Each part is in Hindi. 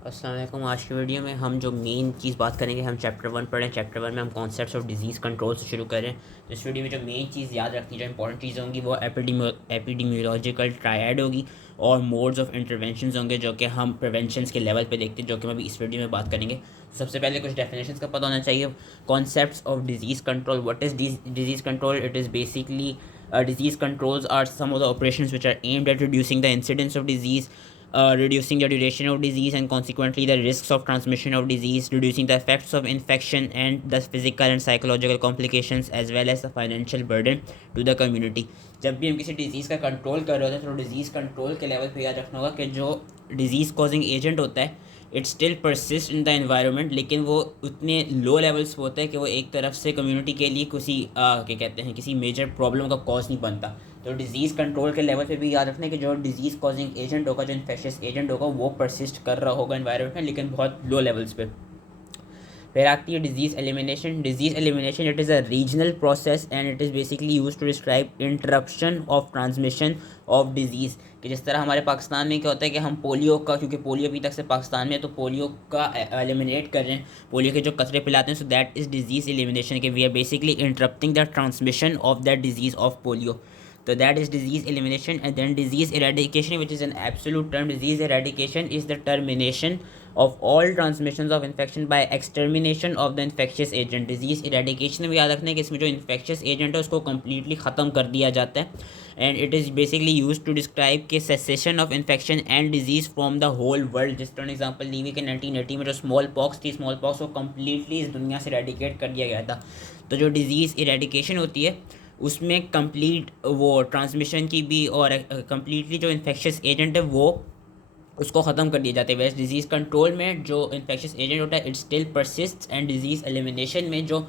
अस्सलाम वालेकुम। आज की वीडियो में हम जो मेन चीज़ बात करेंगे, हम चैप्टर 1 पढ़ें। चैप्टर 1 में हम कॉन्सेप्ट्स ऑफ डिजीज़ कंट्रोल से शुरू करें। तो इस वीडियो में जो मेन चीज़ याद रखनी, जो इंपॉर्टेंट चीज़ होंगी, वो एपिडेमियोलॉजिकल ट्रायड होगी और मोड्स ऑफ इंटरवेंशन होंगे, जो कि हम प्रिवेंशन के लेवल पे देखते हैं, जो कि हम अभी इस वीडियो में बात करेंगे। सबसे पहले कुछ डेफिनेशन का पता होना चाहिए। Concepts of disease control. What is disease control? It is basically disease controls are some of the operations which are aimed at reducing the incidence of disease, reducing the duration of disease and consequently the risks of transmission of disease, reducing the effects of infection and the physical and psychological complications as well as the financial burden to the community. जब भी हम किसी डिजीज़ का कंट्रोल कर रहे होते हैं तो डिजीज़ कंट्रोल के लेवल पे याद रखना होगा कि जो डिजीज़ कॉजिंग एजेंट होता है it still persist in the environment, लेकिन वो उतने लो लेवल्स पे होता है कि वो एक तरफ से कम्युनिटी के लिए क्या कहते हैं, किसी मेजर प्रॉब्लम का कॉज नहीं बनता। तो डिजीज़ कंट्रोल के लेवल पे भी याद रखना है कि जो डिजीज़ कॉजिंग एजेंट होगा, जो इन्फेक्शियस एजेंट होगा, वो परसिस्ट कर रहा होगा एनवायरनमेंट में, लेकिन बहुत लो लेवल्स पे। फिर आती है disease elimination. Disease elimination it is a regional process and it is basically use to describe interruption of transmission of disease. कि जिस तरह हमारे पाकिस्तान में क्या होता है कि हम पोलियो का, क्योंकि पोलियो अभी तक से पाकिस्तान में है, तो पोलियो का एलिमिनेट कर रहे हैं, पोलियो के जो कचरे पिलाते हैं, so that is disease elimination के we are basically interrupting the transmission of that disease of polio. So that is disease elimination. And then disease eradication, which is an absolute term. Disease eradication is the termination of all transmissions of infection by extermination of the infectious agent. Disease eradication में याद रखना है कि इसमें जो infectious agent है उसको completely ख़त्म कर दिया जाता है, and it is basically used to describe के cessation of infection and disease from the whole world. जिस तरह एग्जाम्पल ली हुई कि 1980 में जो स्मॉल पॉक्स थी, स्मॉल पॉक्स को completely इस दुनिया से eradicate कर दिया गया था। तो जो disease eradication होती है उसमें कंप्लीट वो ट्रांसमिशन की भी और कम्प्लीटली जो इन्फेक्शियस एजेंट है वो उसको ख़त्म कर दिए जाते हैं। वैसे डिजीज़ कंट्रोल में जो इन्फेक्शियस एजेंट होता है it still persist, and disease elimination में जो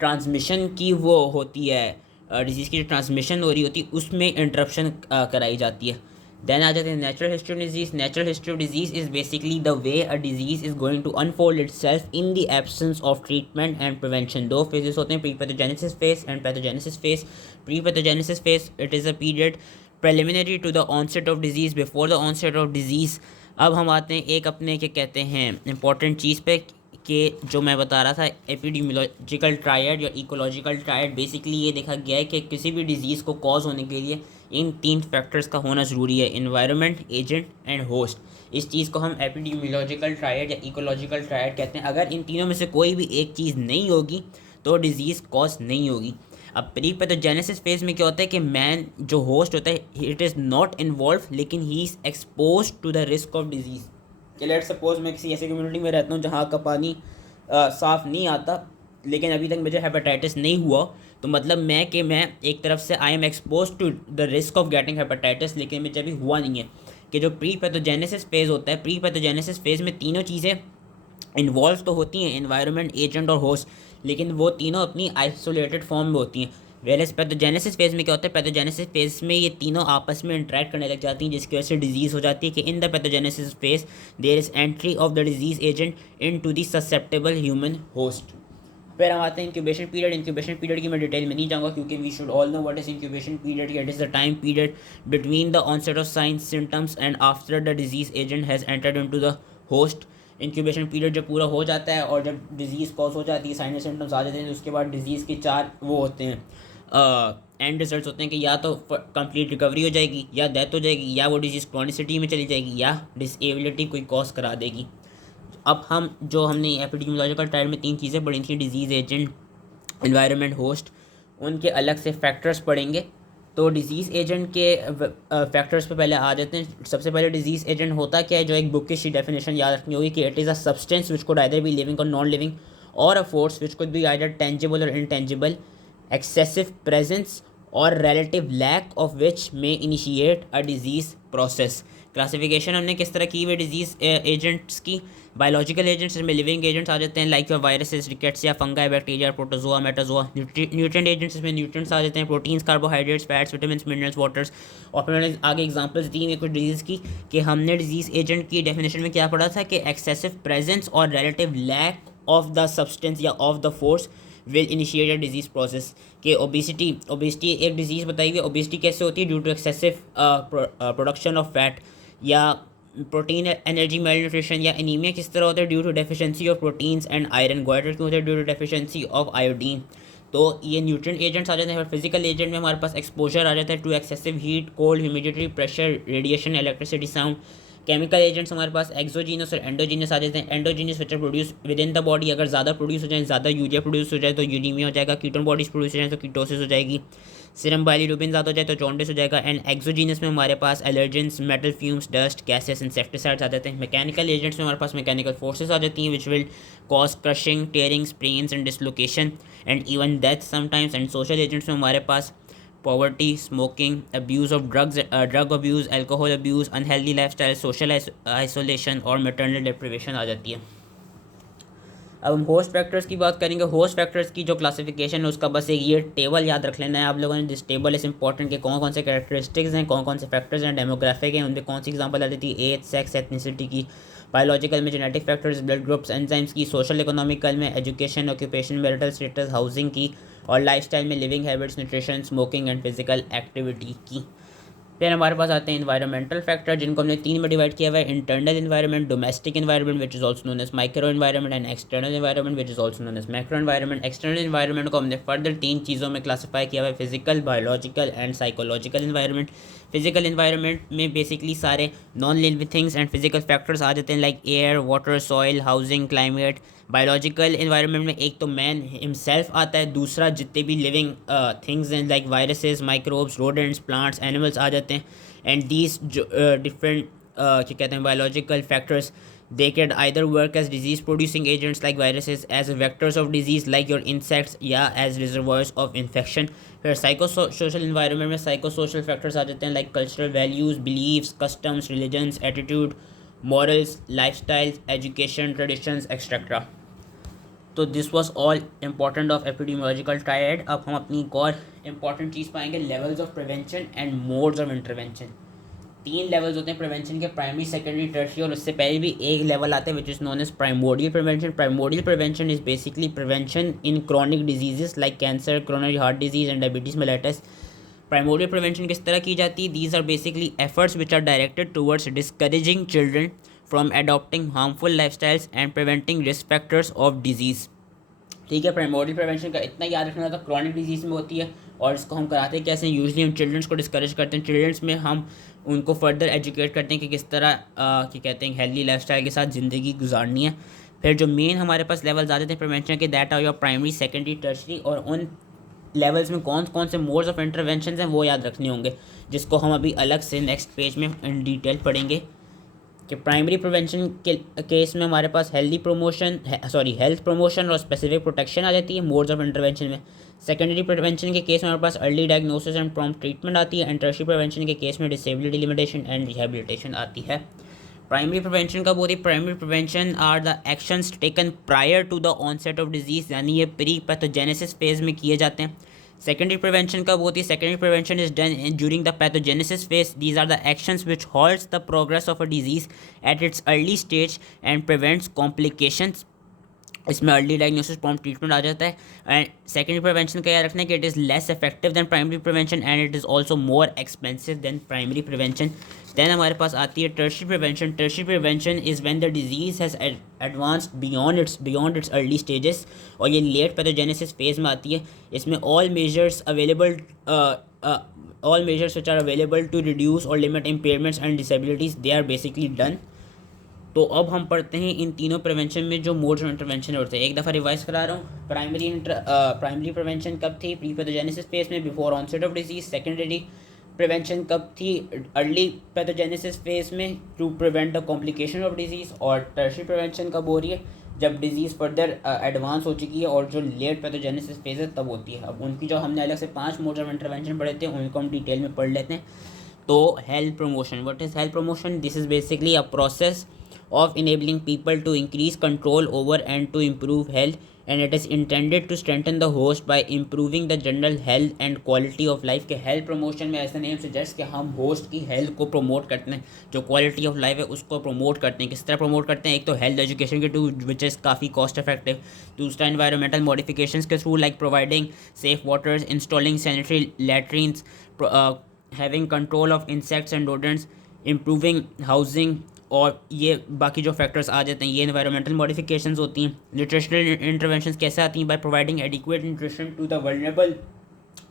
ट्रांसमिशन की वो होती है, डिजीज़ की जो ट्रांसमिशन हो रही होती है उसमें इंटरप्शन कराई जाती है। देन आ जाते हैं natural history of disease. Natural history of disease is basically the way a disease is going to unfold itself in the absence of treatment and prevention. दो फेजेस होते हैं, pre pathogenesis phase and pathogenesis phase. Pre pathogenesis phase it is a period preliminary to the onset of disease, before the onset of disease. अब हम आते हैं एक अपने क्या कहते हैं इंपॉर्टेंट चीज़ पे, कि जो मैं बता रहा था एपिडेमियोलॉजिकल ट्रायड या इकोलॉजिकल ट्रायड। बेसिकली ये देखा गया है कि किसी भी डिजीज़ को कॉज होने के लिए इन 3 फैक्टर्स का होना ज़रूरी है, इन्वायरमेंट, एजेंट एंड होस्ट। इस चीज़ को हम एपिडेमियोलॉजिकल ट्रायड या इकोलॉजिकल ट्रायड कहते हैं। अगर इन तीनों में से कोई भी एक चीज़ नहीं होगी तो डिज़ीज़ कॉज नहीं होगी। अब प्री पैथोजेनेसिस फेज में क्या होता है कि मैन जो होस्ट होता है इट इज़ नॉट इन्वॉल्व, लेकिन he is expose to the risk of disease. कि लेट सपोज मैं किसी ऐसी कम्युनिटी में रहता हूँ जहाँ का पानी साफ़ नहीं आता, लेकिन अभी तक मुझे हेपेटाइटिस नहीं हुआ, तो मतलब मैं एक तरफ से I am expose to the risk of getting hepatitis, लेकिन मुझे अभी हुआ नहीं है। कि जो प्री पैथोजेनेसिस फेज़ होता है, प्री पैथोजेनेसिस फेज़ में तीनों चीज़ें इन्वॉल्व तो होती हैं, एनवायरनमेंट, एजेंट और होस्ट, लेकिन वो तीनों अपनी आइसोलेटेड फॉर्म में होती हैं। वेरस पैथोजेनेसिस फेज में क्या होता है, पैथोजेनेसिस फेज में ये तीनों आपस में इंटरेक्ट करने लग जाती हैं, जिसकी वजह से डिजीज़ हो जाती है। कि in the pathogenesis phase there is entry of the disease agent in to the susceptible human host. फिर हम आते हैं इंक्यूबेशन पीरियड। इंक्यूबेशन पीरियड की मैं डिटेल में नहीं जाऊँगा, क्योंकि we should all know what is incubation period. It is the time period between the onset of signs symptoms and after the disease agent has entered into the host. Incubation period जब पूरा हो जाता है और जब डिजीज़ कॉज हो जाती है, साइंस सिम्टम्स आ जाते हैं, तो उसके बाद डिजीज़ के 4 वो होते हैं एंड रिजल्ट्स होते हैं, कि या तो कंप्लीट रिकवरी हो जाएगी, या डेथ हो जाएगी, या वो डिजीज़ क्रॉनिसिटी में चली जाएगी, या डिसेबिलिटी कोई कॉज करा देगी। अब हमने एपिडेमियोलॉजिकल ट्रायल में 3 चीज़ें पढ़ी थी, डिजीज़ एजेंट, एनवायरनमेंट, होस्ट, उनके अलग से फैक्टर्स पढ़ेंगे। तो डिजीज़ एजेंट के फैक्टर्स पे पहले आ जाते हैं। सबसे पहले डिजीज़ एजेंट होता क्या है, जो एक बुक की डेफिनेशन याद रखनी होगी, कि it is a substance which could either B living और नॉन लिविंग, और a force which could be either tangible और intangible, excessive presence or relative lack of which may initiate a disease process. Classification हमने किस तरह की हुई डिजीज़ एजेंट्स की, बायोलॉजिकल एजेंट्स में लिविंग एजेंट्स आ जाते हैं, लाइक योर वायरसेस, रिकेट्स या fungi, bacteria, protozoa, Metazoa. Nutrient agents में न्यूट्रिएंट्स आ जाते हैं, proteins, carbohydrates, fats, vitamin, minerals, waters. और फिर मैंने आगे एग्जांपल्स दी हैं कुछ डिजीज़ की, कि हमने डिजीज़ एजेंट की डेफिनेशन में क्या पढ़ा था, कि एक्सेसिव प्रेजेंस और relative lack of the substance या of the force will initiate a disease process. कि ओबिसिटी एक डिजीज़ बताई हुई है। ओबिसिटी कैसे होती है, due to excessive production of fat, या प्रोटीन एनर्जी मेल न्यूट्रिशन या एनीमिया किस तरह होता है? Due to deficiency of proteins and iron. Goitre क्यों होता है? Due to deficiency of iodine. तो ये न्यूट्रिएंट एजेंट्स आ जाते हैं। और फिजिकल एजेंट में हमारे पास एक्सपोजर आ जाता है to excessive heat, cold, humidity, pressure, radiation, electricity, sound. Chemical agents हमारे पास एक्सोजीनस और एंडोजीनस आ जाते हैं। Endogenous which are produce within the body, अगर ज़्यादा प्रोड्यूस हो जाए, ज़्यादा यूरिया प्रोड्यूस हो जाए तो यूरीमिया हो जाएगा। कीटोन बॉडीज प्रोड्यूस हो जाए तो कीटोसिस हो जाएगी। सीरम बाइलिरुबिन ज़्यादा हो जाए तो जॉन्डिस हो जाएगा। एंड एक्सोजीनस में हमारे पास allergens, metal fumes, dust, gases, insecticides आ जाते हैं। मैकेनिकल एजेंट्स में हमारे पास मैकेनिकल फोर्सेस आ जाती हैं which will cause crushing, tearing, sprains and dislocation and even death sometimes. And social agents में हमारे पास poverty, smoking, abuse of drugs, drug abuse, alcohol abuse, unhealthy lifestyle, social isolation और मैटरनल डिप्रिवेशन आ जाती है। अब हम होस्ट फैक्टर्स की बात करेंगे। होस्ट फैक्टर्स की जो क्लासिफिकेशन है उसका बस एक ये टेबल याद रख लेना है आप लोगों ने। दिस टेबल इज़ इंपॉर्टेंट कि कौन कौन से कैरेक्टरिस्टिक्स हैं, कौन कौन से फैक्टर्स हैं, डेमोग्राफिक हैं, उनमें कौन सी एग्जांपल आ जाती है, एज, सेक्स, एथनिसिटी की। बायोलॉजिकल में genetic factors, blood groups, enzymes की। सोशल इकोनॉमिकल में education, occupation, marital status, housing की। और लाइफस्टाइल में living habits, nutrition, smoking and physical activity की। फिर हमारे पास आते हैं इन्वायरमेंटल फैक्टर, जिनको हमने तीन में डिवाइड किया हुआ है। Internal environment, domestic environment which is also known as micro environment, and external environment which is also known as macro environment. External environment को हमने फर्दर तीन चीज़ों में क्लासीफाई किया हुआ है: physical, biological and psychological environment. Physical environment में बेसिकली सारे non living things and physical factors आ जाते हैं, like air, water, soil, housing, climate. Biological environment में एक तो मैन हिमसेल्फ आता है, दूसरा जितने भी लिविंग थिंग्स हैं like viruses, microbes, rodents, plants, animals आ जाते हैं। एंड दीज डिफरेंट क्या कहते हैं biological factors, they can either work as disease producing agents like viruses, as vectors of disease like your insects, या as reservoirs of infection। फिर साइकोसोशल इन्वायरमेंट में साइकोसोशल फैक्टर्स आ जाते हैं like cultural values, beliefs, customs, religions, attitude, morals, lifestyle, education, traditions etcetera. तो this was all important of epidemiological triad. अब हम अपनी एक और इम्पॉर्टेंट चीज़ पाएंगे, levels of prevention and modes of intervention. तीन लेवल्स होते हैं प्रिवेंशन के, प्राइमरी, सेकेंडरी, टर्शियरी, और उससे पहले भी एक लेवल आता है which is known as primordial prevention. Primordial prevention is basically prevention in chronic diseases like cancer, coronary heart disease and diabetes mellitus. Primordial prevention किस तरह की जाती है? These are basically efforts which are directed towards discouraging children from adopting harmful lifestyles and preventing risk factors of disease. ठीक है, प्राइमोडियल प्रिवेंशन का इतना याद रखना था, क्रॉनिक डिजीज़ में होती है। और इसको हम कराते कैसे? यूजली हम चिल्ड्रंस को डिस्करेज करते हैं। चिल्ड्रंस में हम उनको फर्दर एजुकेट करते हैं कि किस तरह क्या कहते हैं हेल्दी लाइफस्टाइल के साथ ज़िंदगी गुजारनी है। फिर जो मेन हमारे पास लेवल्स आ जाते हैं प्रिवेंशन के, that are your primary, secondary, tertiary. और उन लेवल्स में कौन कौन से मोड्स ऑफ इंटरवेंशन हैं वो याद रखने होंगे, जिसको हम अभी अलग से नेक्स्ट पेज में इन डिटेल पढ़ेंगे। कि प्राइमरी प्रिवेंशन के केस में हमारे पास हेल्थ प्रमोशन और स्पेसिफिक प्रोटेक्शन आ जाती है मोड्स ऑफ इंटरवेंशन में। सेकेंडरी प्रिवेंशन के केस में हमारे पास early diagnosis and prompt treatment आती है। एंड टर्शियरी प्रिवेंशन के केस में डिसेबिलिटी लिमिटेशन एंड रिहेबिलिटेशन आती है। प्राइमरी प्रिवेंशन कब होती है? Primary prevention are the actions taken prior to the onset of disease, यानी ये प्री पैथोजेनेसिस फेज में किए जाते हैं। सेकेंडरी प्रिवेंशन कब होती है? Secondary prevention is done during the pathogenesis phase. These are the actions which halts the progress of a disease at its early stage and prevents complications. इसमें अर्ली डायग्नोसिस, प्रॉम्प्ट ट्रीटमेंट आ जाता है। एंड सेकेंडरी प्रिवेंशन का याद रखना है कि it is less effective than primary prevention and it is also more expensive than primary prevention. Then हमारे पास आती है tertiary prevention. Tertiary prevention is when the disease has advanced beyond its early stages, और ये लेट पैथोजेनेसिस फेज में आती है। इसमें all measures which are available to reduce और limit impairments and disabilities, they are basically done. तो अब हम पढ़ते हैं इन तीनों प्रिवेंशन में जो मोड्स ऑफ इंटरवेंशन होते हैं। एक दफ़ा रिवाइज करा रहा हूँ। प्राइमरी प्रिवेंशन कब थी? प्री पैथोजेनेसिस फेज में, before onset of disease. Secondary prevention कब थी? अर्ली पैथोजेनेसिस फेज में, to prevent the complication of disease. और टर्शियरी प्रिवेंशन कब हो रही है? जब डिजीज़ फर्दर एडवांस हो चुकी है और जो लेट पैथोजेनेसिस फेज है तब होती है। अब उनकी जो हमने अलग से 5 मोड्स ऑफ इंटरवेंशन पढ़े थे उनको हम डिटेल में पढ़ लेते हैं। तो health promotion, what is health promotion? This is basically a process of enabling people to increase control over and to improve health, and it is intended to strengthen the host by improving the general health and quality of life। के health promotion में ऐसा नेम सजेस्ट कि हम होस्ट की हेल्थ को प्रमोट करते हैं, जो क्वालिटी ऑफ लाइफ है उसको प्रमोट करते हैं। किस तरह प्रमोट करते हैं? एक तो हेल्थ एजुकेशन के टू विच इज़ काफ़ी कॉस्ट इफेक्टिव। दूसरा एनवायरमेंटल मॉडिफिकेशंस के through, like providing safe waters, installing sanitary latrines, having control of insects and rodents, improving housing, और ये बाकी जो फैक्टर्स आ जाते हैं ये एनवायरमेंटल मॉडिफिकेशंस होती हैं। न्यूट्रिशनल इंटरवेंशंस कैसे आती हैं? By providing adequate nutrition to the vulnerable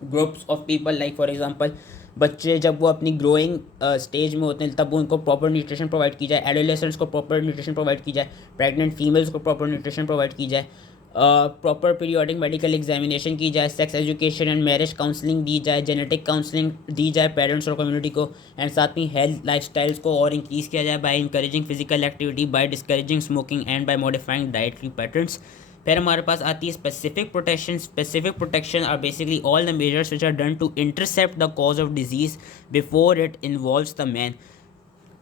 groups of people, like for example बच्चे जब वो अपनी ग्रोइंग स्टेज में होते हैं तब उनको प्रॉपर न्यूट्रिशन प्रोवाइड की जाए, एडोलेसेंट्स को प्रॉपर न्यूट्रिशन प्रोवाइड की जाए, प्रेग्नेंट फीमेल्स को प्रॉपर न्यूट्रिशन प्रोवाइड की जाए, प्रॉपर पीरियोडिक मेडिकल एग्जामिनेशन की जाए, sex education and marriage counselling दी जाए, जेनेटिक काउंसलिंग दी जाए पेरेंट्स और कम्युनिटी को, एंड साथ में हेल्थ लाइफस्टाइल्स को और इंक्रीज़ किया जाए by encouraging physical activity, by discouraging smoking and by modifying dietary patterns. फिर हमारे पास आती है specific protection. Specific protection are basically all the measures which are done to intercept the cause of disease before it involves the man.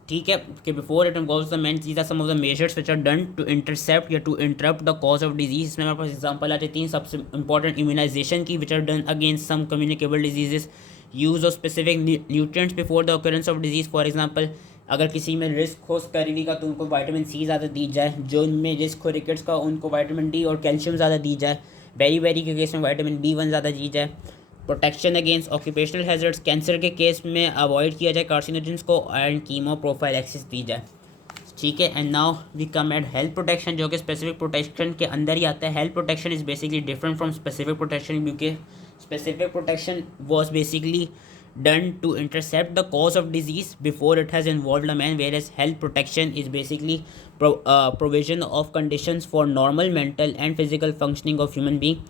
ठीक है कि before it involves the man, these are some of the measures which are done to intercept या to interrupt the cause of disease. इसमें हमारे पास एग्जांपल आ जाती हैं सबसे इंपॉर्टेंट इम्यूनाइजेशन की, which are done against some communicable diseases, use of specific nutrients before the occurrence of disease. For example अगर किसी में रिस्क हो स्कर्वी का तो उनको विटामिन सी ज़्यादा दी जाए, जो उनमें रिस्क हो रिकेट्स का उनको विटामिन डी और कैल्शियम ज़्यादा दी जाए, बेरी के केस में विटामिन B1 ज़्यादा दी जाए। Protection against occupational hazards, cancer के केस में अवॉइड किया जाए कार्सिनोजेंस को, एंड कीमो प्रोफाइलैक्सिस दी जाए। ठीक है, and now we come at health protection, जो कि स्पेसिफिक प्रोटेक्शन के अंदर ही आता है। Health protection is basically different from specific protection, क्योंकि specific protection was basically done to intercept the cause of disease before it has involved a man, whereas health protection is basically provision of conditions for normal mental and physical functioning of human being।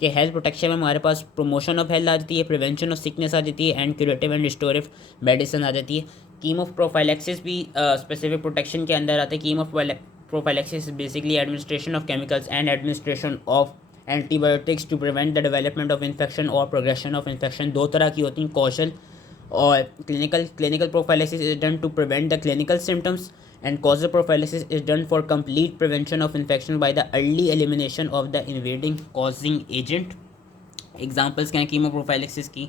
कि हेल्थ प्रोटेक्शन में हमारे पास प्रोमोशन ऑफ हेल्थ आ जाती है, प्रिवेंशन ऑफ सिकनेस आ जाती है, and curative and restorative medicine आ जाती है। कीमो प्रोफाइलैक्सिस भी स्पेसिफिक प्रोटेक्शन के अंदर आते हैं। Chemo prophylaxis basically administration of chemicals and administration of antibiotics to prevent the development of infection और प्रोग्रेशन ऑफ इन्फेक्शन। दो तरह की होती हैं, कौशल और clinical. Clinical prophylaxis is done to prevent the clinical symptoms, and causal prophylaxis is done for complete prevention of infection by the early elimination of the invading causing agent. Examples क्या हैं कीमो प्रोफाइलैक्सिस की?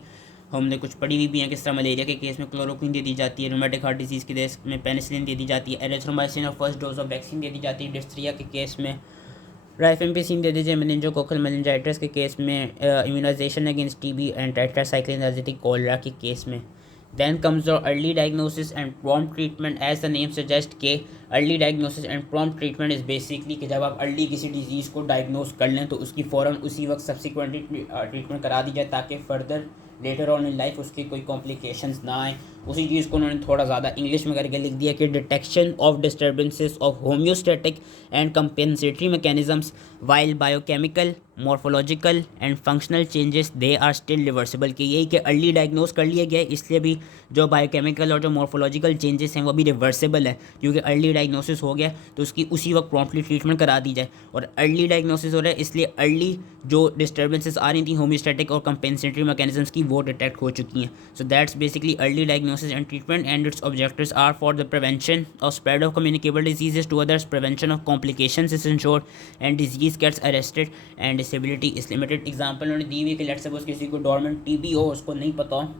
हमने कुछ पढ़ी हुई भी हैं, किस तरह मलेरिया के केस में क्लोरोक्विन दे दी जाती है, रूमेटिक हार्ट डिजीज़ के केस में पेनिसिलिन दे दी जाती है, एरिथ्रोमाइसिन और फर्स्ट डोज ऑफ वैक्सीन दे दी जाती है, डिप्थीरिया के केस में राइफेम्पिसिन दे दीजिए, मेनिंजोकोकल मेनिंजाइटिस के केस में, immunization against TB and tetracycline एजिटिक कोलेरा के केस में। Then comes your early diagnosis and prompt treatment. As the name suggest के early diagnosis and prompt treatment is basically कि जब आप अर्ली किसी डिजीज़ को डायग्नोस कर लें तो उसकी फ़ौरन उसी वक्त सब्सिक्वेंटली ट्रीटमेंट करा दी जाए, ताकि further later on in life उसकी कोई कॉम्प्लिकेशंस ना आए। उसी चीज़ को उन्होंने थोड़ा ज़्यादा इंग्लिश में करके लिख दिया कि detection of disturbances of homeostatic and compensatory mechanisms while biochemical morphological and functional changes they are still reversible. कि यही कि अर्ली डायग्नोस कर लिया गया है, इसलिए भी जो बायोकेमिकल और जो मॉर्फोलॉजिकल चेंजेस हैं वो भी रिवर्सिबल है, क्योंकि अर्ली डायग्नोसिस हो गया तो उसकी उसी वक्त प्रॉम्प्टली ट्रीटमेंट करा दी जाए। और अर्ली डायग्नोसिस हो रहा है इसलिए अर्ली जो डिस्टर्बेंसेस आ रही थी होम्योस्टैटिक और कंपेंसेटरी मैकेनिज्म्स की वो डिटेक्ट हो चुकी हैं। So that's basically early diagnosis and treatment, and its objectives are for the prevention of spread of communicable diseases to others, prevention of complications is ensured, and disease gets arrested and disability is limited. Example उन्होंने दी हुई कि लेट्स सपोज किसी को डोरमेंट टीबी हो, उसको नहीं पता हो,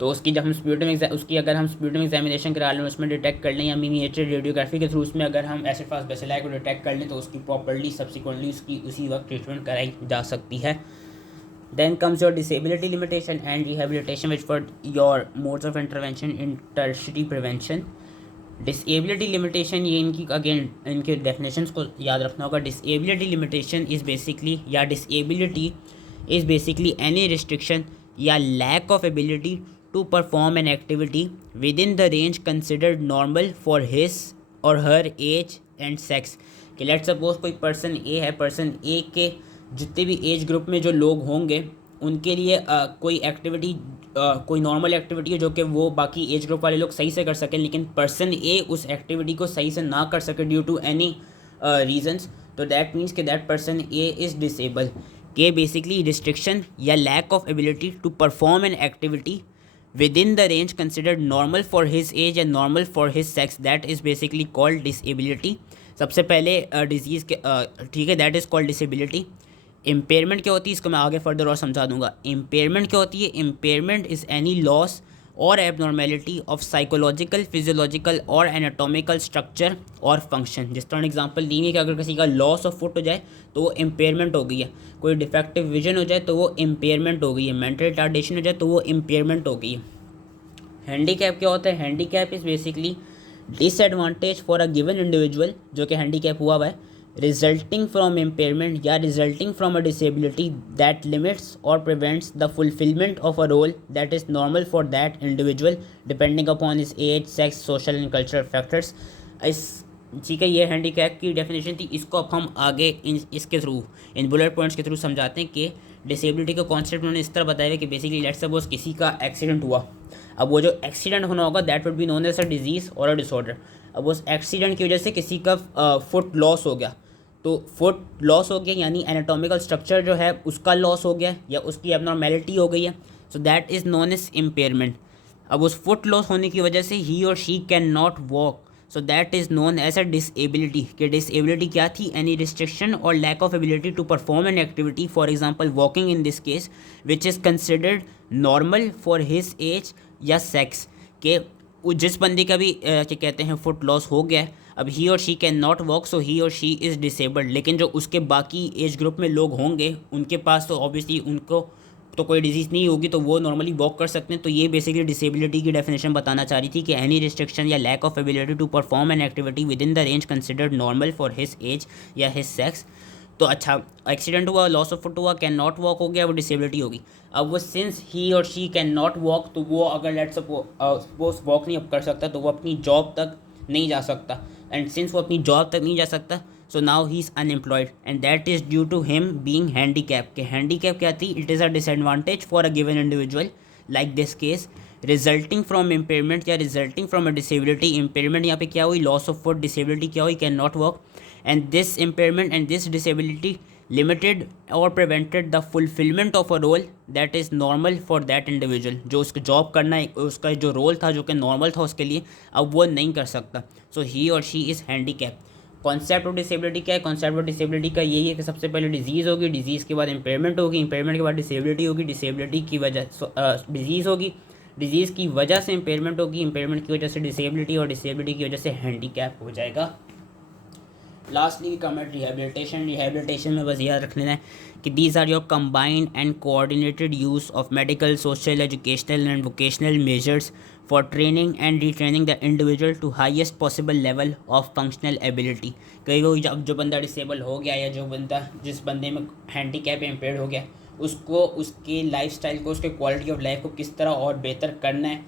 तो उसकी जब हम उसकी अगर हम स्प्यूटम एग्जामिनेशन करा लें, उसमें डिटेक्ट कर लें, या मिनिएचर रेडियोग्राफी के थ्रू उसमें अगर हम एसिड फास्ट बेसिलाई को डिटेक्ट कर लें तो उसकी प्रॉपर्ली सब्सिक्वेंटली उसकी उसी वक्त ट्रीटमेंट कराई जा सकती है। Then comes your disability limitation and rehabilitation which for your modes of intervention in tertiary prevention. Disability limitation, ये इनकी अगेन इनके डेफिनेशंस को याद रखना होगा। डिसेबिलिटी लिमिटेशन इज़ बेसिकली या disability is basically any restriction या lack of ability to perform an activity within the range considered normal for his or her age and sex। कि लेट सपोज कोई पर्सन ए है, पर्सन ए के जितने भी एज ग्रुप में जो लोग होंगे उनके लिए कोई एक्टिविटी कोई नॉर्मल एक्टिविटी है जो कि वो बाकी एज ग्रुप वाले लोग सही से कर सकें, लेकिन पर्सन ए उस एक्टिविटी को सही से ना कर सके ड्यू टू एनी रीजंस, तो दैट मीन्स कि that person a is disable. के बेसिकली रिस्ट्रिक्शन या lack of ability to perform an activity within the range considered normal for his age and normal for his sex, that is basically called disability। सबसे पहले डिजीज़ के ठीक है, that is called disability. Impairment क्या होती है इसको मैं आगे फर्दर और समझा दूंगा। इम्पेयरमेंट क्या होती है? इम्पेयरमेंट इज़ एनी लॉस और एबनॉर्मेलिटी ऑफ साइकोलॉजिकल फिजियोलॉजिकल और एनाटॉमिकल स्ट्रक्चर और फंक्शन। जिस तरह एग्जांपल दी है कि अगर किसी का लॉस ऑफ फुट हो जाए तो वो इम्पेयरमेंट हो गई है, कोई डिफेक्टिव विजन हो जाए तो वो इम्पेयरमेंट हो गई है, मेंटल रिटार्डेशन हो जाए तो वो इम्पेयरमेंट हो गई है। हैंडीकैप क्या होता है? Handicap is basically disadvantage for a given individual जो कि हैंडीकैप हुआ है, रिजल्टिंग फ्रॉम इम्पेयरमेंट या resulting from a disability that limits और prevents the fulfilment of a role that is normal for that individual depending upon his age, sex, social and cultural factors. इस ठीक है, ये हैंडीकैप की डेफिनेशन थी। इसको अब हम आगे इसके थ्रू, इन बुलेट पॉइंट्स के थ्रू समझाते हैं कि डिसेबिलिटी का कॉन्सेप्ट उन्होंने इस तरह बताया है कि बेसिकली लेट्स सपोज किसी का एक्सीडेंट हुआ। अब वो जो एक्सीडेंट होना होगा that would be known as a disease और अ डिसऑर्डर। अब उस एक्सीडेंट की वजह से किसी का फुट लॉस हो गया, तो फुट लॉस हो गया यानी एनाटॉमिकल स्ट्रक्चर जो है उसका लॉस हो गया या उसकी एबनॉर्मेलिटी हो गई है, so that is known as impairment. अब उस फुट लॉस होने की वजह से ही और she can not walk, so that is known as a disability. कि डिसेबिलिटी क्या थी? एनी रिस्ट्रिक्शन और lack of ability to perform an activity, for example walking in this case, which is considered normal for his age या सेक्स। के जिस बंदे का भी क्या कहते हैं फुट लॉस हो गया है, अब ही और शी कैन नॉट वॉक, सो ही और शी इज़ डिसेबल्ड। लेकिन जो उसके बाकी एज ग्रुप में लोग होंगे उनके पास तो ऑब्वियसली उनको तो कोई डिजीज़ नहीं होगी, तो वो नॉर्मली वॉक कर सकते हैं। तो ये बेसिकली डिसेबिलिटी की डेफिनेशन बताना चाह रही थी कि एनी रिस्ट्रिक्शन या lack of ability to perform an activity within the range considered normal for his age या हिज सेक्स। तो अच्छा, एक्सीडेंट हुआ, लॉस ऑफ फुट हुआ, कैन नॉट वॉक हो गया, वो डिसेबिलिटी होगी। अब वो सिंस ही और शी कैन नॉट वॉक, तो वो अगर लेट सपोज वॉक नहीं कर सकता तो वो अपनी जॉब तक नहीं जा सकता, एंड सिंस वो अपनी जॉब तक नहीं जा सकता, so now he is unemployed and that is due to him being handicap. के हैंडीकैप क्या थी? It is a disadvantage for a given individual like this case, resulting from impairment या resulting from a disability. Impairment यहाँ पे क्या हुई? Loss of foot. डिसेबिलिटी क्या हुई? Can not walk. And this impairment and this disability limited और prevented the fulfilment of a role that is normal for that individual. जो उसको जॉब करना है, उसका जो रोल था जो कि नॉर्मल था उसके लिए, अब वो नहीं कर सकता। सो ही और she is handicap. Concept of disability क्या है? कॉन्सेप्ट ऑफ डिसेबिलिटी का यही है कि सबसे पहले डिजीज़ होगी, डिजीज़ के बाद इम्पेयरमेंट होगी, इम्पेयरमेंट के बाद डिसेबिलिटी होगी, डिसेबिलिटी की वजह डिजीज़ होगी, डिजीज़ की वजह से इम्पेयरमेंट होगी, इम्पेयरमेंट की वजह से डिसेबिलिटी, और डिसेबिलिटी की वजह से हैंडीकैप हो जाएगा। Lastly comment rehabilitation. रिहेबिलिटेशन में बस याद रख लेना है कि these are your combined and coordinated use of medical, social, educational and vocational measures for training and retraining the individual to highest possible level of functional ability. कई वो जब जो बंदा डिसेबल हो गया या जो बंदा जिस बंदे में हैंडीकैप इम्पेयर्ड हो गया, उसको उसके लाइफस्टाइल को, उसके क्वालिटी ऑफ लाइफ को किस तरह और बेहतर करना है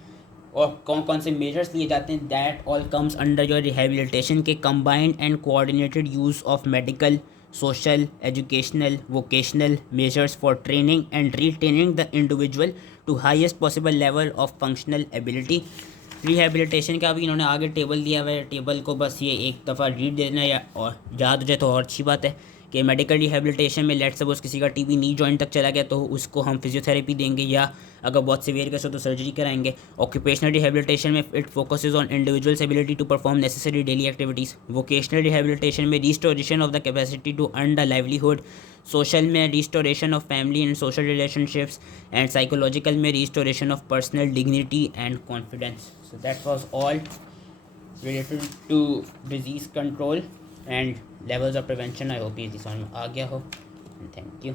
और कौन कौन से मेजर्स लिए जाते हैं, that all comes under your rehabilitation के combined and coordinated use of medical, social, educational, vocational measures for training and retraining the individual to highest possible level of functional ability. Rehabilitation का भी इन्होंने आगे टेबल दिया हुआ है, टेबल को बस ये एक दफ़ा रीड देना या और याद हो जाए तो और अच्छी बात है। कि मेडिकल रिहेबिलिटेशन में लेट सपोज किसी का टीबी नी जॉइंट तक चला गया तो उसको हम फिजियोथेरेपी देंगे, या अगर बहुत सीवियर केस हो तो सर्जरी कराएंगे। ऑक्यूपेशनल रिहेबिलिटेशन में it focuses on individual's ability to perform necessary daily activities. Vocational rehabilitation में restoration of the capacity to earn the livelihood. Social में restoration of family and social relationships, and psychological में restoration of personal dignity and confidence. So that was all related to disease control and levels of prevention. I hope ये समझ में आ गया हो, and thank you.